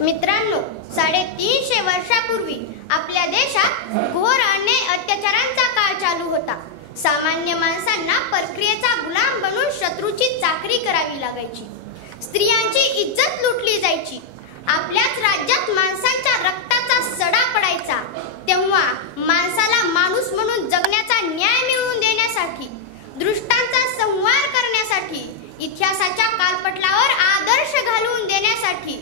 मित्रांनो, 350 वर्षापूर्वी आपल्या देशात घोर अन्याय अत्याचारांचा काळ चालू होता। सामान्य माणसांना प्रक्रियेचा गुलाम बनून शत्रूची चाकरी करावी लागायची। स्त्रियांची इज्जत लुटली जायची। आपल्याच राज्यात माणसांच्या रक्ताचा सडा पडायचा। तेव्हा माणसाला माणूस म्हणून जगण्याचा न्याय मिळवून देण्यासाठी, दृष्टांचा संहार करण्यासाठी, इतिहासाच्या कालपटलावर आदर्श घालून देण्यासाठी,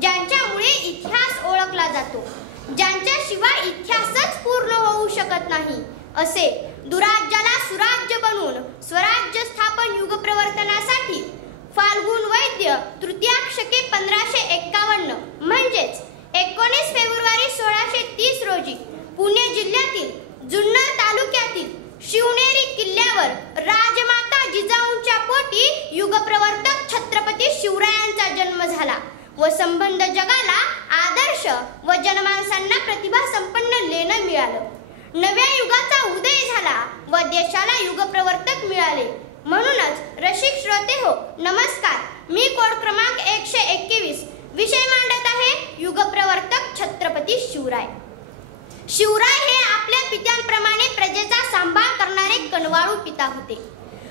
ज्यांच्यामुळे इतिहास ओळखला जातो, ज्यांच्याशिवाय इतिहासच पूर्ण होऊ शकत नाही, असे दुराज्याला सुराज्य बनवून स्वराज्य स्थापन युग प्रवर्तनासाठी फाल्गुन वैद्य तृतीयाक्षके 1551 म्हणजेच 19 फेब्रुवारी 1630 रोजी पुणे जिल्ह्यातील जुन्नर तालुक्यातील शिवनेरी किल्ल्यावर राजमाता जिजाऊंच्या पोटी युगप्रवर्तक छत्रपती शिवरायांचा जन्म झाला व संबंध जगाला आदर्श व जनमानसांना प्रतिभा संपन्न लेणं मिळालं। नव्या युगाचा उदय झाला व देशाला युगप्रवर्तक मिळाले। म्हणूनच रसिक श्रोते हो, नमस्कार। मी कोड क्रमांक 121 विषय मांडत आहे युगप्रवर्तक छत्रपती शिवराय। शिवराय हे आपल्या पित्यांप्रमाणे प्रजेचा सांभाळ करणारे कणवाळू पिता होते।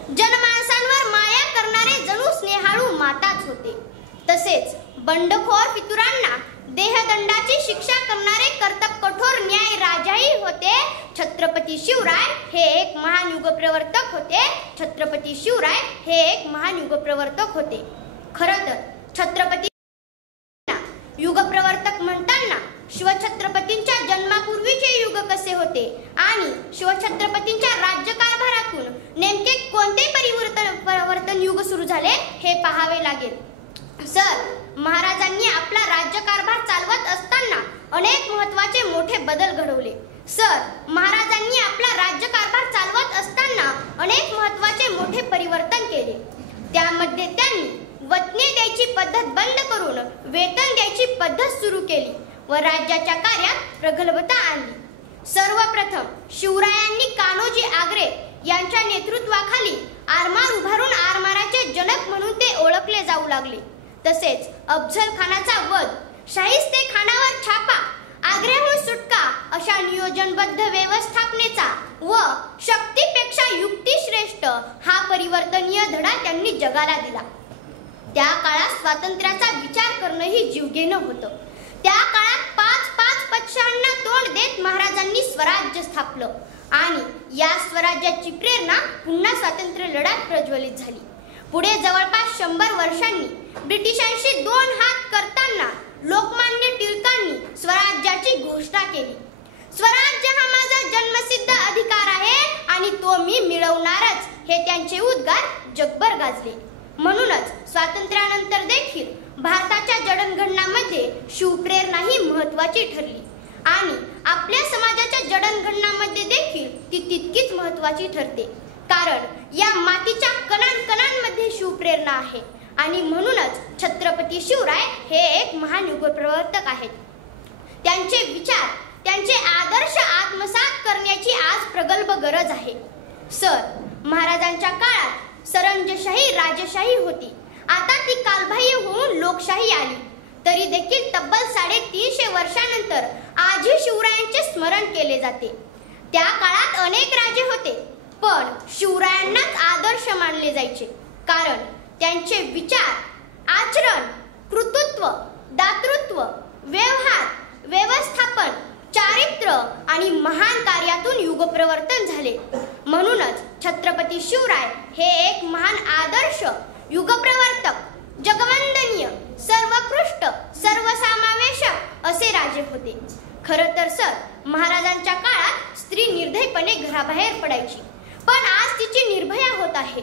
जनमानसांवर माया करणारे जणू स्नेहाळू माताच होते। तसेच बंडखोर पितुरांना देहदंडाची शिक्षा करणारे कर्तबकठोर न्याय राजाही होते। छत्रपती शिवराय हे एक महान युगप्रवर्तक होते। छत्रपती शिवराय हे एक महान युगप्रवर्तक होते। खरं तर छत्रपती युगप्रवर्तक म्हणताना शिवछत्रपतींच्या जन्मापूर्वीचे युग कसे होते आणि शिवछत्रपतींच्या राज्यकारभारातून नेमके कोणते परिवर्तन युग सुरू झाले हे पाहावे लागेल। सर, महाराजांनी आपला राज्यकारभार चालवत असताना अनेक महत्त्वाचे मोठे बदल घडवले। सर, महाराजांनी आपला राज्यकारभार चालवत असताना अनेक महत्त्वाचे मोठे परिवर्तन केले। त्यामध्ये त्यांनी वतने द्यायची पद्धत बंद करून वेतन द्यायची पद्धत सुरू केली व राज्याच्या कार्यात प्रगल्भता आणली। सर्वप्रथम शिवरायांनी कान्होजी आंग्रे यांच्या नेतृत्वाखाली आरमार उभारून आरमाराचे जनक म्हणून ते ओळखले जाऊ लागले। तसेच अफझल खानाचा वध, शाहिस्ते खानावर छापा, आग्र्याहून सुटका अशा नियोजनबद्ध व्यवस्थापनेचा व शक्तीपेक्षा युक्ती श्रेष्ठ हा परिवर्तनीय धडा त्यांनी जगाला दिला। त्या काळात स्वातंत्र्याचा विचार करणंही जीवघेणं होतं। त्या काळात 5 पक्षांना तोंड देत महाराजांनी स्वराज्य स्थापलं आणि या स्वराज्याची प्रेरणा पुन्हा स्वातंत्र्य लढ्यात प्रज्वलित झाली। पुढे जवळपास 100 वर्षांनी ब्रिटिशांशी 2 हात करताना लोकमान्य टिळकांनी स्वराज्याची घोषणा केली। स्वराज्य हा माझा जन्मसिद्ध अधिकार आहे आणि तो मी मिळवणारच, हे त्यांचे उद्गार जगभर गाजले। म्हणूनच स्वातंत्र्यानंतर देखील भारताच्या जडणघडणामध्ये शिवप्रेरणा ही महत्त्वाची ठरली आणि आपल्या समाजाच्या जडणघडणामध्ये देखील ती तितकीच महत्त्वाची ठरते, कारण या मातीच्या कणांकणांमध्ये शिवप्रेरणा आहे आणि म्हणूनच छत्रपती शिवराय हे एक महान युगप्रवर्तक आहेत। त्यांचे विचार, त्यांचे आदर्श आत्मसात करण्याची आज प्रगल्भ गरज आहे। सर, महाराजांच्या काळात सरंजशाही राजशाही होती। आता ती कालबाह्य होऊन लोकशाही आली। तरी देखील तब्बल 350 वर्षानंतर आजही शिवरायांचे स्मरण केले जाते। त्या काळात अनेक राजे होते, पण शिवरायांनाच आदर्श मानले जायचे, कारण त्यांचे विचार, आचरण, कर्तृत्व, दातृत्व, व्यवहार, व्यवस्थापन, चारित्र्य आणि महान कार्यातून युगप्रवर्तन झाले। म्हणूनच छत्रपती शिवराय हे एक महान आदर्श युगप्रवर्तक, जगवंदनीय, सर्वोत्कृष्ट, सर्वसमावेशक असे राजे होते। खरं तर सर, महाराजांच्या काळात स्त्री निर्भयपणे घराबाहेर पडायची, पण आज तिची निर्भया होत आहे।